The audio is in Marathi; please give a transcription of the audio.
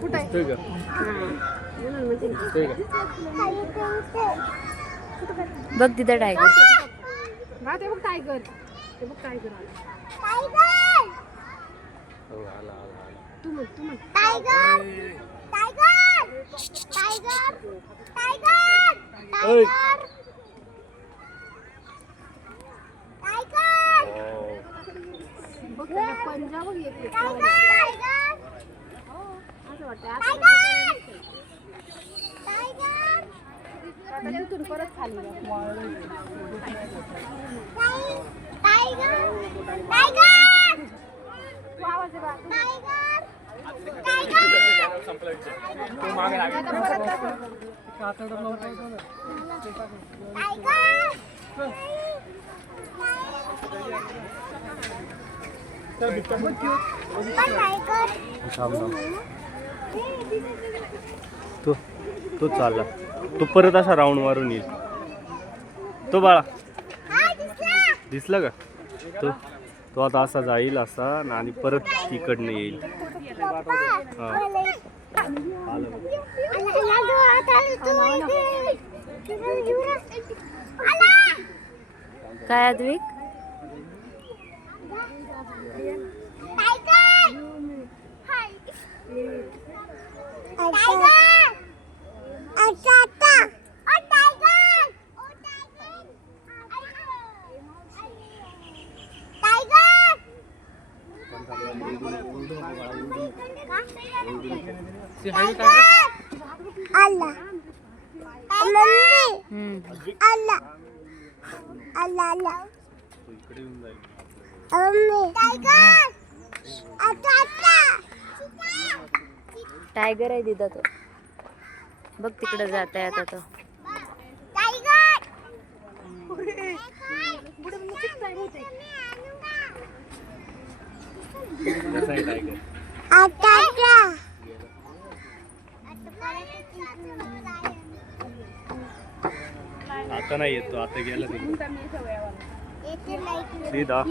कुठे आहे? बघ तिथं टायगर. ते बघ टायगर. ते बघ टायगर पंजाब येते असं वाटतं परत खाली तो चालला. तो परत असा राऊंड मारून येईल. तो बाळा दिसला का? तो आता असा जाईल असा आणि परत तिकडनं येईल. काय अद्विक? टायगर आहे तिथं तो. बघ तिकडे जात आहे आता तो. आता नाही येतो. आता गेला सीधा.